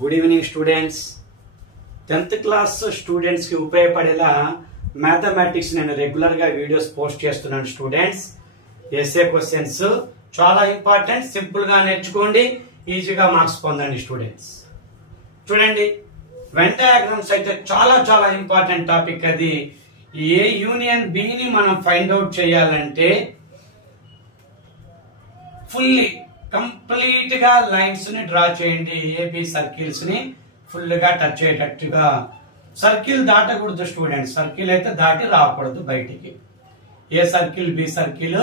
Good evening students. 10th class students కి ఉపయోగపడేలా mathematics నేను రెగ్యులర్ గా వీడియోస్ పోస్ట్ చేస్తున్నాను స్టూడెంట్స్. ఎస్ఏ క్వశ్చన్స్ చాలా ఇంపార్టెంట్, సింపుల్ గా నేర్చుకోండి, ఈజీగా మార్క్స్ పొందండి స్టూడెంట్స్. చూడండి, వెన్ డయాగ్రామ్స్ అయితే చాలా చాలా ఇంపార్టెంట్ టాపిక్. అది ఏ యూనియన్ బి ని మనం ఫైండ్ అవుట్ చేయాలంటే ఫుల్లీ కంప్లీట్ గా లైన్స్ ని డ్రా చేయండి. ఏబి సర్కిల్స్ ని ఫుల్ గా టచ్ అయ్యేటట్టుగా. సర్కిల్ దాటకూడదు స్టూడెంట్స్, సర్కిల్ అయితే దాటి రాకూడదు బయటికి. A circle B circle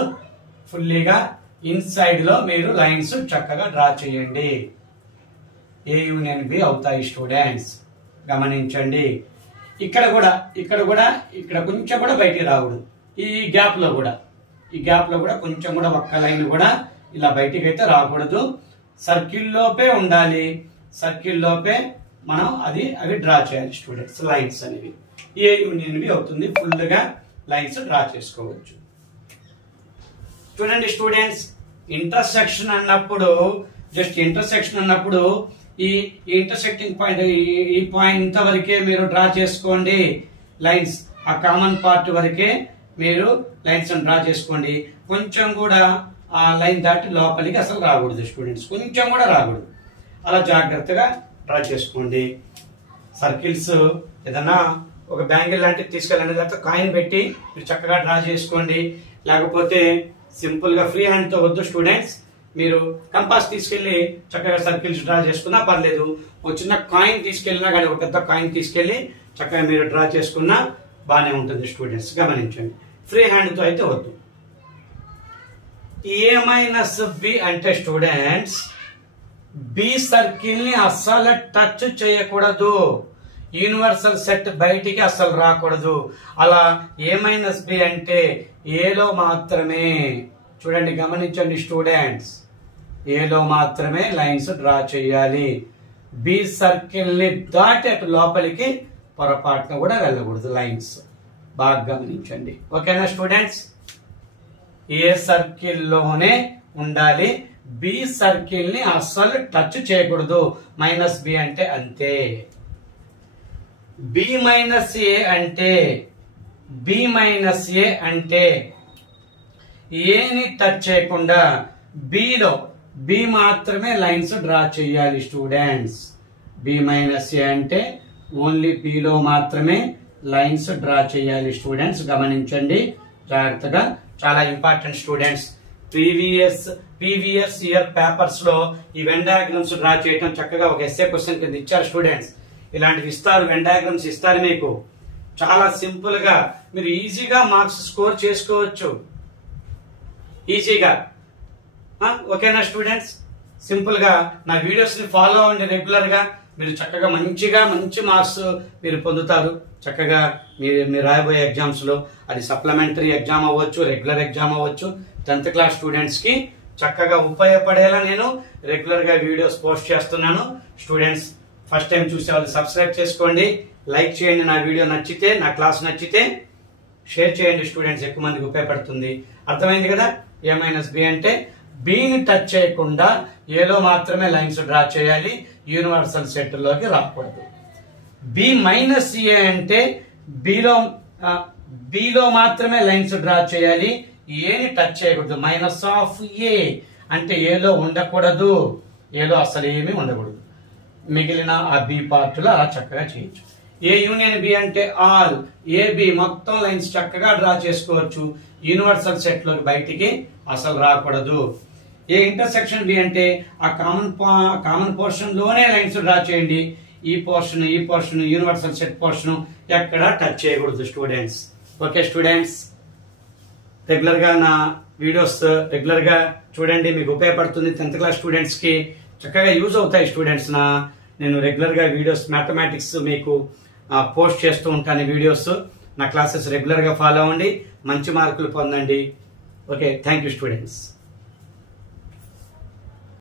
ఫుల్లీగా inside లో మీరు లైన్స్ చక్కగా డ్రా చేయండి. ఏ యూనియన్ బి అవుతాయి స్టూడెంట్స్, గమనించండి. ఇక్కడ కూడా ఇక్కడ కొంచెం కూడా బయటికి రాకూడదు. ఈ గ్యాప్ లో కూడా కొంచెం కూడా ఒక్క లైన్ కూడా ఇలా బయటికి అయితే రాకూడదు. సర్కిల్ లోపే ఉండాలి. సర్కిల్ లోపే మనం అవి డ్రా చేయాలి స్టూడెంట్స్. లైన్స్ అనేవి ఏ యూనియన్ బి అవుతుంది. ఫుల్ గా లైన్స్ డ్రా చేసుకోవచ్చు. చూడండి స్టూడెంట్స్, ఇంటర్సెక్షన్ అన్నప్పుడు ఈ ఇంటర్సెక్టింగ్ పాయింట్, ఈ పాయింట్ ఇంతవరకే మీరు డ్రా చేసుకోండి లైన్స్. ఆ కామన్ పార్ట్ వరకే మీరు లైన్స్ డ్రా చేసుకోండి. కొంచెం కూడా ఆ లైన్ దాటి లోపలికి అసలు రాకూడదు స్టూడెంట్స్, కొంచెం కూడా రాకూడదు. అలా జాగ్రత్తగా డ్రా చేసుకోండి. సర్కిల్స్ ఏదన్నా ఒక బ్యాంగిల్ లాంటివి తీసుకెళ్ళండి, లేకపోతే కాయిన్ పెట్టి మీరు చక్కగా డ్రా చేసుకోండి. లేకపోతే సింపుల్ గా ఫ్రీ హ్యాండ్ తో వద్దు స్టూడెంట్స్, మీరు కంపాస్ తీసుకెళ్లి చక్కగా సర్కిల్స్ డ్రా చేసుకున్నా పర్లేదు. ఒక చిన్న కాయిన్ తీసుకెళ్ళినా కానీ, ఒక పెద్ద కాయిన్ తీసుకెళ్లి చక్కగా మీరు డ్రా చేసుకున్నా బాగానే ఉంటుంది స్టూడెంట్స్, గమనించండి. ఫ్రీ హ్యాండ్ తో అయితే వద్దు. ఏ మైనస్ బి అంటే స్టూడెంట్స్, బి సర్కిల్ ని అస్సలు టచ్ చేయకూడదు. యూనివర్సల్ సెట్ బయటికి అస్సలు రాకూడదు. అలా ఏ మైనస్ బి అంటే ఏలో మాత్రమే, చూడండి గమనించండి స్టూడెంట్స్, ఏలో మాత్రమే లైన్స్ డ్రా చేయాలి. బి సర్కిల్ ని దాటి అటు లోపలికి పొరపాటున కూడా వెళ్ళకూడదు లైన్స్. బాగా గమనించండి, ఓకేనా స్టూడెంట్స్. ఏ సర్కిల్ లోనే ఉండాలి, బి సర్కిల్ ని అస్సలు టచ్ చేయకూడదు. మైనస్ బి అంటే అంతే. బి మైనస్ ఏ అంటే ఏని టచ్ చేయకుండా బి మాత్రమే లైన్స్ డ్రా చేయాలి స్టూడెంట్స్. బి మైనస్ ఏ అంటే ఓన్లీ బిలో మాత్రమే లైన్స్ డ్రా చేయాలి స్టూడెంట్స్, గమనించండి జాగ్రత్తగా. చాలా important students. Previous year papers లో ఈ వెన్ డయాగ్రామ్స్ డ్రా చేయడం చక్కగా ఒక ఎస్ఏ క్వశ్చన్ కింద ఇచ్చారు స్టూడెంట్స్. ఇలాంటివి ఇస్తారు, వెన్ డయాగ్రామ్స్ ఇస్తారు మీకు. చాలా సింపుల్ గా మీరు ఈజీగా మార్క్స్ స్కోర్ చేసుకోవచ్చు, ఈజీగా. ఓకేనా స్టూడెంట్స్. సింపుల్ గా నా వీడియోస్ ని ఫాలో అవ్వండి రెగ్యులర్ గా. మీరు చక్కగా మంచి మార్క్స్ మీరు పొందుతారు చక్కగా. మీరు రాయబోయే ఎగ్జామ్స్ లో, అది సప్లిమెంటరీ ఎగ్జామ్ అవ్వచ్చు, రెగ్యులర్ ఎగ్జామ్ అవ్వచ్చు, 10th క్లాస్ స్టూడెంట్స్ కి చక్కగా ఉపయోగపడేలా నేను రెగ్యులర్ గా వీడియోస్ పోస్ట్ చేస్తున్నాను స్టూడెంట్స్. ఫస్ట్ టైం చూసే వాళ్ళు సబ్స్క్రైబ్ చేసుకోండి, లైక్ చేయండి. నా వీడియో నచ్చితే, నా క్లాస్ నచ్చితే షేర్ చేయండి స్టూడెంట్స్, ఎక్కువ మందికి ఉపయోగపడుతుంది. అర్థమైంది కదా. ఏ మైనస్ బి అంటే బిని టచ్ చేయకుండా ఏలో మాత్రమే లైన్స్ డ్రా చేయాలి, యూనివర్సల్ సెట్ లోకి రాకూడదు. బి మైనస్ ఏ అంటే బిలో మాత్రమే లైన్స్ డ్రా చేయాలి, ఏని టచ్ చేయకూడదు. మైనస్ ఆఫ్ ఏ అంటే ఏలో ఉండకూడదు, ఏలో అసలు ఏమీ ఉండకూడదు. మిగిలిన ఆ బి పార్టులో అలా చక్కగా చేయొచ్చు. ఏ యూనియన్ బి అంటే ఆల్ ఏబి మొత్తం లైన్స్ చక్కగా డ్రా చేసుకోవచ్చు, యూనివర్సల్ సెట్ లోకి బయటికి అసలు రాకూడదు. ఏ ఇంటర్సెక్షన్ బి అంటే ఆ కామన్ పోర్షన్ లోనే లైన్స్ డ్రా చేయండి. ఈ పోర్షన్ యూనివర్సల్ సెట్ పోర్షన్ ఎక్కడ టచ్ చేయకూడదు స్టూడెంట్స్. ఓకే స్టూడెంట్స్, రెగ్యులర్ గా నా వీడియోస్ రెగ్యులర్ గా చూడండి, మీకు ఉపయోగపడుతుంది. 10th క్లాస్ స్టూడెంట్స్ కి చక్కగా యూజ్ అవుతాయి స్టూడెంట్స్. నేను రెగ్యులర్ గా వీడియోస్ మ్యాథమెటిక్స్ మీకు పోస్ట్ చేస్తూ ఉంటాను వీడియోస్. నా క్లాసెస్ రెగ్యులర్ గా ఫాలో అవ్వండి, మంచి మార్కులు పొందండి. Okay, thank you students.